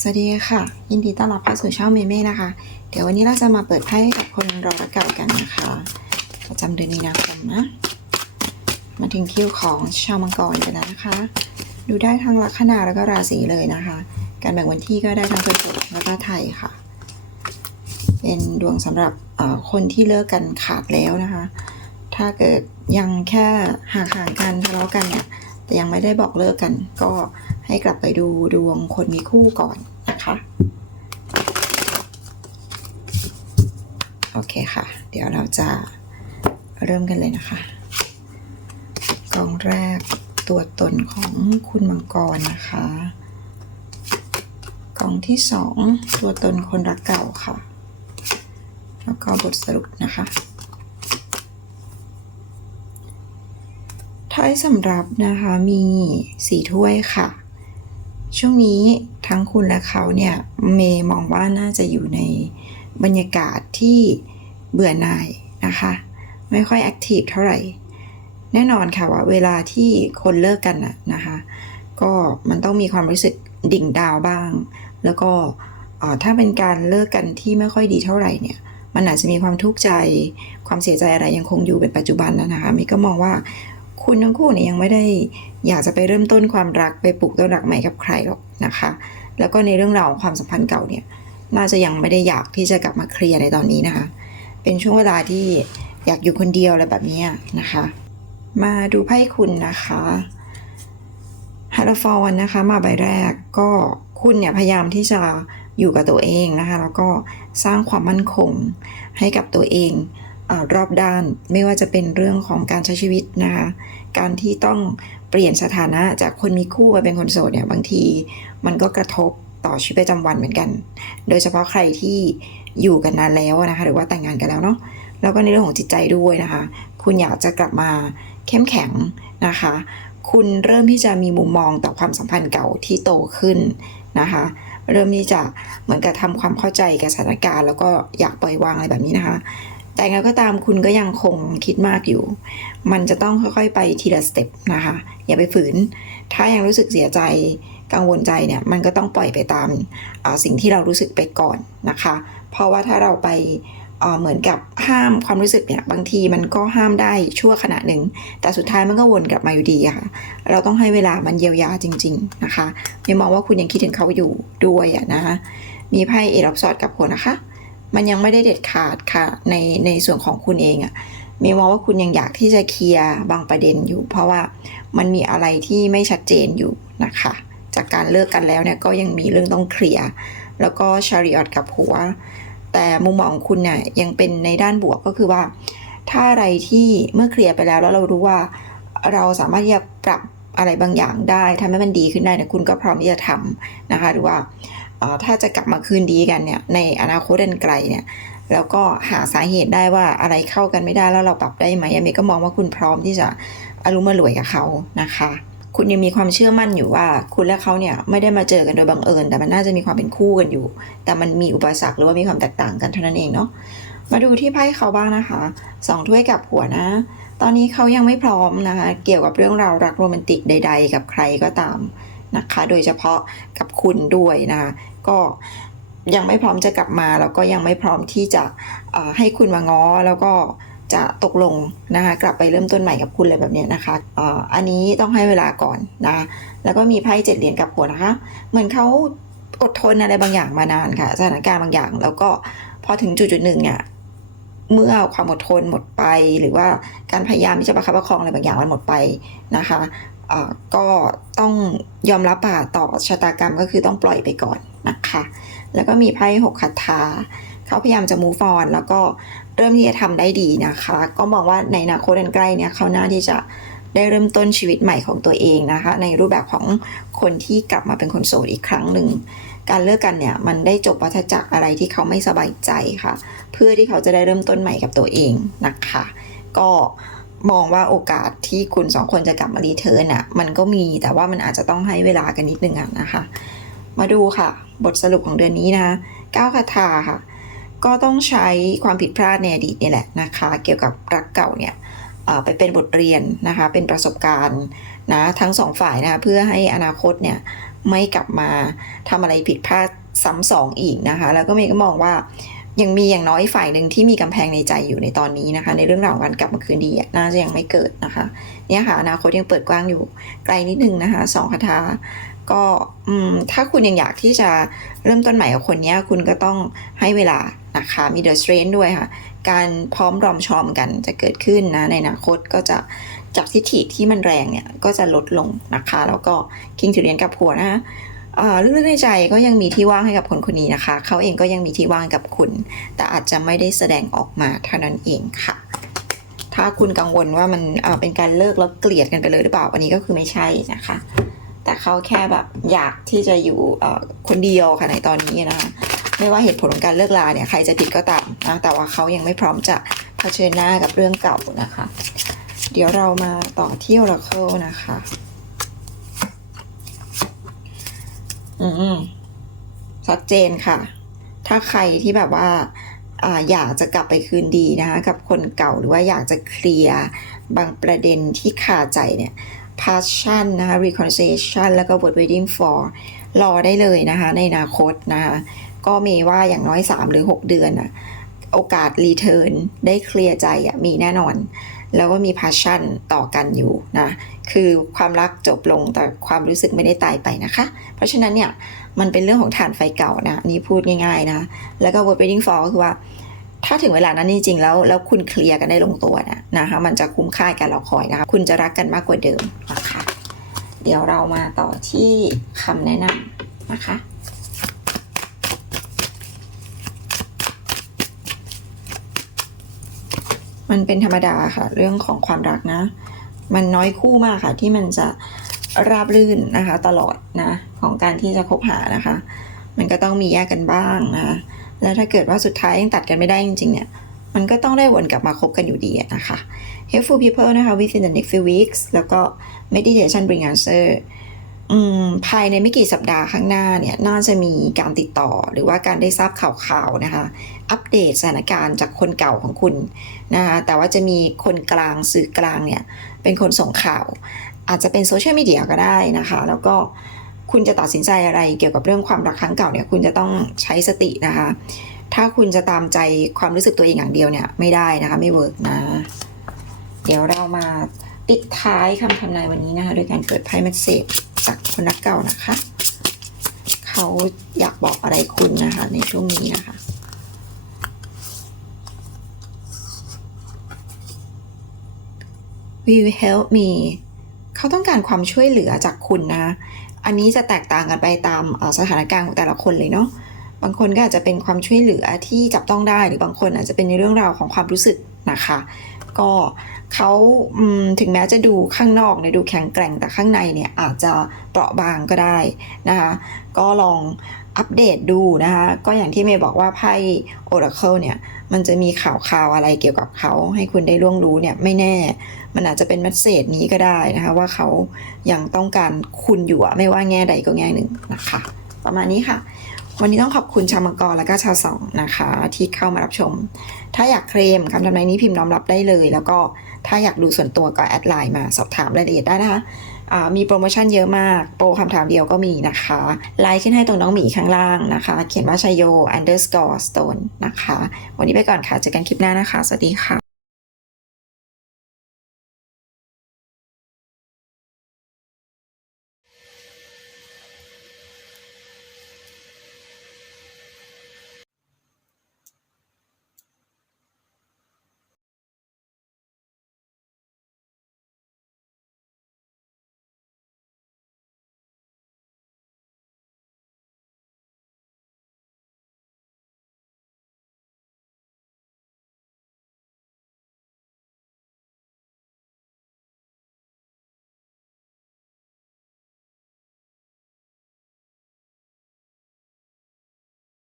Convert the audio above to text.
สวัสดีค่ะ ยินดีต้อนรับเข้าสู่ช่องเมเม่นะคะ เดี๋ยววันนี้เราจะมาเปิดไพ่กับคนรอรักเก่ากันนะคะ ประจำเดือนมีนาคมนะ มาถึงคิวของชาวมังกรกันแล้วนะคะ ดูได้ทั้งลัคนาแล้วก็ราศีเลยนะคะ การแบ่งวันที่ก็ได้ทั้งเป็นตัวแล้วก็ไทยค่ะ เป็นดวงสำหรับคนที่เลิกกันขาดแล้วนะคะ ถ้าเกิดยังแค่ห่างห่างๆกันทะเลาะกันเนี่ย แต่ยังไม่ได้บอกเลิกกัน ก็ให้กลับไปดูดวงคนมีคู่ก่อนนะคะโอเคค่ะ เดี๋ยวเราจะเริ่มกันเลยนะคะกองแรกตัวตนของคุณมังกรนะคะกองที่สองตัวตนคนรักเก่าค่ะ แล้วก็บทสรุปนะคะ ถ้อยสำรับนะคะมีสี่ถ้วยค่ะ ช่วงนี้ทั้งคุณและเขาเนี่ยเมย์มองว่าน่าจะอยู่ในบรรยากาศที่เบื่อหน่ายนะคะ ไม่ค่อยแอคทีฟเท่าไหร่ แน่นอนค่ะว่าเวลาที่คนเลิกกันนะนะคะ ก็มันต้องมีความรู้สึกดิ่งดาวบ้าง แล้วก็ถ้าเป็นการเลิกกันที่ไม่ค่อยดีเท่าไหร่เนี่ยมันอาจจะมีความทุกข์ใจความเสียใจอะไรยังคงอยู่เป็นปัจจุบันนะคะเมย์ก็มองว่า คุณทั้งคู่เนี่ยยังไม่ได้อยากจะไปเริ่มต้นความรักไปปลูกต้นรักใหม่กับใครหรอกนะคะ แล้วก็ในเรื่องราวของความสัมพันธ์เก่าเนี่ยน่าจะยังไม่ได้อยากที่จะกลับมาเคลียร์ในตอนนี้นะคะ เป็นช่วงเวลาที่อยากอยู่คนเดียวอะไรแบบนี้นะคะ มาดูไพ่คุณนะคะฮาราฟอนนะคะมาใบแรกก็คุณเนี่ยพยายามที่จะอยู่กับตัวเองนะคะ แล้วก็สร้างความมั่นคงให้กับตัวเอง รอบด้าน ไม่ว่าจะเป็นเรื่องของการใช้ชีวิตนะคะการที่ต้องเปลี่ยนสถานะจากคนมีคู่มาเป็นคนโสดเนี่ยบางทีมันก็กระทบต่อชีวิตประจำวันเหมือนกัน โดยเฉพาะใครที่อยู่กันนานแล้วนะคะหรือว่าแต่งงานกันแล้วเนาะแล้วก็ในเรื่องของจิตใจด้วยนะคะ คุณอยากจะกลับมาเข้มแข็งนะคะ คุณเริ่มที่จะมีมุมมองต่อความสัมพันธ์เก่าที่โตขึ้นนะคะ เริ่มที่จะเหมือนกับทำความเข้าใจกับสถานการณ์ แล้วก็อยากปล่อยวางอะไรแบบนี้นะคะ แต่ไงก็ตามคุณก็ยังคงคิดมากอยู่ มันจะต้องค่อยๆไปทีละสเต็ปนะคะ อย่าไปฝืน ถ้ายังรู้สึกเสียใจกังวลใจเนี่ย มันก็ต้องปล่อยไปตามสิ่งที่เรารู้สึกไปก่อนนะคะ เพราะว่าถ้าเราไปเหมือนกับห้ามความรู้สึกเนี่ย บางทีมันก็ห้ามได้ชั่วขณะหนึ่ง แต่สุดท้ายมันก็วนกลับมาอยู่ดีค่ะ เราต้องให้เวลามันเยียวยาจริง ๆนะคะไม่มองว่าคุณยังคิดถึงเขาอยู่ด้วยอะนะคะมีไพ่เอรับสอดกับหัวนะคะ มันยังไม่ได้เด็ดขาดค่ะ ในในส่วนของคุณเองอะมีมองว่าคุณยังอยากที่จะเคลียร์บางประเด็นอยู่ เพราะว่ามันมีอะไรที่ไม่ชัดเจนอยู่นะคะ จากการเลิกกันแล้วเนี่ยก็ยังมีเรื่องต้องเคลียร์แล้วก็ชาริออตกับหัว แต่มุมมองของคุณเนี่ยยังเป็นในด้านบวกก็คือว่า ถ้าอะไรที่เมื่อเคลียร์ไปแล้วแล้วเรารู้ว่า เราสามารถที่จะปรับอะไรบางอย่างได้ทำให้มันดีขึ้นได้เนี่ยคุณก็พร้อมที่จะทำนะคะ หรือว่า ถ้าจะกลับมาคืนดีกันเนี่ยในอนาคตอันไกลเนี่ยแล้วก็หาสาเหตุได้ว่าอะไรเข้ากันไม่ได้แล้วเราปรับได้ไหมอเมย์ก็มองว่าคุณพร้อมที่จะอารมณ์มารวยกับเขานะคะ คุณยังมีความเชื่อมั่นอยู่ว่า คุณและเขาเนี่ยไม่ได้มาเจอกันโดยบังเอิญ แต่มันน่าจะมีความเป็นคู่กันอยู่ แต่มันมีอุปสรรคหรือว่ามีความแตกต่างกันเท่านั้นเองเนาะมาดูที่ไพ่เขาบ้างนะคะสองถ้วยกับหัวนะ ตอนนี้เขายังไม่พร้อมนะคะ เกี่ยวกับเรื่องราวรักโรแมนติกใด ๆ กับใครก็ตาม นะคะ โดยเฉพาะกับคุณด้วยนะก็ยังไม่พร้อมจะกลับมาแล้วก็ยังไม่พร้อมที่จะให้คุณมาง้อแล้วก็จะตกลงนะคะกลับไปเริ่มต้นใหม่กับคุณเลยแบบเนี้ยนะคะอ,อันนี้ต้องให้เวลาก่อนนะแล้วก็มีไพ่เจ็ดเหรียญกับหัวนะคะ เหมือนเขาอดทนอะไรบางอย่างมานานค่ะ สถานการณ์บางอย่าง แล้วก็พอถึงจุดจุดหนึ่งอะเมื่อความอดทนหมดไป หรือว่าการพยายามที่จะประคับประคองอะไรบางอย่างมันหมดไปนะคะ ก็ต้องยอมรับอะต่อชะตากรรมก็คือต้องปล่อยไปก่อนนะคะ แล้วก็มีไพ่หกคาถาเขาพยายามจะมูฟออน แล้วก็เริ่มที่จะทำได้ดีนะคะ ก็มองว่าในอนาคตอันใกล้เนี่ยเขาน่าที่จะได้เริ่มต้นชีวิตใหม่ของตัวเองนะคะ ในรูปแบบของคนที่กลับมาเป็นคนโสดอีกครั้งหนึ่งการเลิกกันเนี่ยมันได้จบวัฏจักรอะไรที่เขาไม่สบายใจค่ะ เพื่อที่เขาจะได้เริ่มต้นใหม่กับตัวเองนะคะ ก็ มองว่าโอกาสที่คุณสองคนจะกลับมารีเทิร์นอะมันก็มีแต่ว่ามันอาจจะต้องให้เวลากันนิดนึงอะนะคะ มาดูค่ะ บทสรุปของเดือนนี้นะก้าวคาถาค่ะ ก็ต้องใช้ความผิดพลาดในอดีตนี่แหละนะคะ เกี่ยวกับรักเก่าเนี่ยไปเป็นบทเรียนนะคะ เป็นประสบการณ์นะทั้งสองฝ่ายนะคะเพื่อให้อนาคตเนี่ยไม่กลับมาทำอะไรผิดพลาดซ้ำสองอีกนะคะ แล้วก็เมย์ก็มองว่า ยังมีอย่างน้อยฝ่ายหนึ่งที่มีกำแพงในใจอยู่ในตอนนี้นะคะ ในเรื่องราวของการกลับมาคืนดีน่าจะยังไม่เกิดนะคะเนี่ยค่ะอนาคตยังเปิดกว้างอยู่ไกลนิดนึงนะคะสองคาถาก็ถ้าคุณยังอยากที่จะเริ่มต้นใหม่กับคนนี้คุณก็ต้องให้เวลานะคะมีเดอะสเตรนด้วยค่ะ การพร้อมรอมชอมกันจะเกิดขึ้นนะในอนาคตก็จะจากทิฐิที่มันแรงเนี่ยก็จะลดลงนะคะ แล้วก็คิงถือเหรียญกับหัวนะคะ ลึกๆในใจก็ยังมีที่ว่างให้กับคนคนนี้นะคะ เขาเองก็ยังมีที่ว่างกับคุณ แต่อาจจะไม่ได้แสดงออกมาเท่านั้นเองค่ะ ถ้าคุณกังวลว่ามันเป็นการเลิกแล้วเกลียดกันไปเลยหรือเปล่าอันนี้ก็คือไม่ใช่นะคะ แต่เขาแค่แบบอยากที่จะอยู่คนเดียวค่ะในตอนนี้นะคะไม่ว่าเหตุผลของการเลิกลาเนี่ยใครจะผิดก็ตามนะแต่ว่าเขายังไม่พร้อมจะเผชิญหน้ากับเรื่องเก่านะคะ เดี๋ยวเรามาต่อที่ Oracle นะคะ อืมชัดเจนค่ะ ถ้าใครที่แบบว่าออยากจะกลับไปคืนดีนะคะกับคนเก่าหรือว่าอยากจะเคลียร์บางประเด็นที่คาใจเนี่ย passion นะคะ reconciliation แล้วก็ word waiting for รอได้เลยนะคะในอนาคตนะคะก็มีว่าอย่างน้อย 3 หรือ 6 เดือนอะโอกาสรีเทิร์นได้เคลียร์ใจอะมีแน่นอน แล้วก็มี passion ต่อกันอยู่นะ คือความรักจบลงแต่ความรู้สึกไม่ได้ตายไปนะคะ เพราะฉะนั้นเนี่ยมันเป็นเรื่องของฐานไฟเก่านะนี่พูดง่ายๆนะ แล้วก็ word waiting for ก็คือว่า ถ้าถึงเวลานั้นจริงๆแล้วแล้วคุณเคลียร์กันได้ลงตัวนะนะคะมันจะคุ้มค่าการรอคอยนะคะคุณจะรักกันมากกว่าเดิมนะคะเดี๋ยวเรามาต่อที่คำแนะนำนะคะ มันเป็นธรรมดาค่ะ เรื่องของความรักนะ มันน้อยคู่มากค่ะ ที่มันจะราบรื่นนะคะ ตลอดนะ ของการที่จะคบหานะคะ มันก็ต้องมีแยกกันบ้างนะ แล้วถ้าเกิดว่าสุดท้ายยังตัดกันไม่ได้จริงๆเนี่ยมันก็ต้องได้วนกลับมาคบกันอยู่ดีนะคะ helpful people นะคะ within the next few weeks แล้วก็ meditation bring answer ภายในไม่กี่สัปดาห์ข้างหน้าเนี่ยน่าจะมีการติดต่อหรือว่าการได้ทราบข่าวๆนะคะ อัปเดตสถานการณ์จากคนเก่าของคุณ นะคะแต่ว่าจะมีคนกลางสื่อกลางเนี่ยเป็นคนส่งข่าว อาจจะเป็นโซเชียลมีเดียก็ได้นะคะ แล้วก็คุณจะตัดสินใจอะไรเกี่ยวกับเรื่องความรักครั้งเก่าเนี่ยคุณจะต้องใช้สตินะคะ ถ้าคุณจะตามใจความรู้สึกตัวเองอย่างเดียวเนี่ยไม่ได้นะคะไม่เวิร์กนะ เดี๋ยวเรามาปิดท้ายคำทำนายวันนี้นะคะโดยการเปิดไพ่เมสเซจจากคนรักเก่านะคะ เขาอยากบอกอะไรคุณนะคะในช่วงนี้นะคะ Will you help me เขาต้องการความช่วยเหลือจากคุณนะ อันนี้จะแตกต่างกันไปตามสถานการณ์ของแต่ละคนเลยเนาะ บางคนก็อาจจะเป็นความช่วยเหลือที่จับต้องได้ หรือบางคนอาจจะเป็นในเรื่องราวของความรู้สึกนะคะ ก็เขาถึงแม้จะดูข้างนอกเนี่ยดูแข็งแกร่งแต่ข้างในเนี่ยอาจจะเปราะบางก็ได้นะคะก็ลองอัปเดตดูนะคะ ก็อย่างที่เมย์บอกว่าไพ่ Oracle เนี่ย มันจะมีข่าวข่าวอะไรเกี่ยวกับเขาให้คุณได้ล่วงรู้เนี่ยไม่แน่ มันอาจจะเป็นมัสเซจนี้ก็ได้นะคะ ว่าเขายังต้องการคุณอยู่อะไม่ว่าแง่ใดก็แง่หนึ่งนะคะ ประมาณนี้ค่ะ วันนี้ต้องขอบคุณชาวมังกรและก็ชาวสองนะคะ ที่เข้ามารับชม ถ้าอยากเคลมคำทำนายนี้พิมพ์น้อมรับได้เลย แล้วก็ถ้าอยากดูส่วนตัวก็แอดไลน์มาสอบถามรายละเอียดได้นะคะมีโปรโมชั่นเยอะมาก โปรคำถามเดียวก็มีนะคะ ไลน์ขึ้นให้ตรงน้องหมีข้างล่างนะคะ เขียนว่าชัยโย underscore stone นะคะ วันนี้ไปก่อนค่ะ เจอกันคลิปหน้านะคะ สวัสดีค่ะ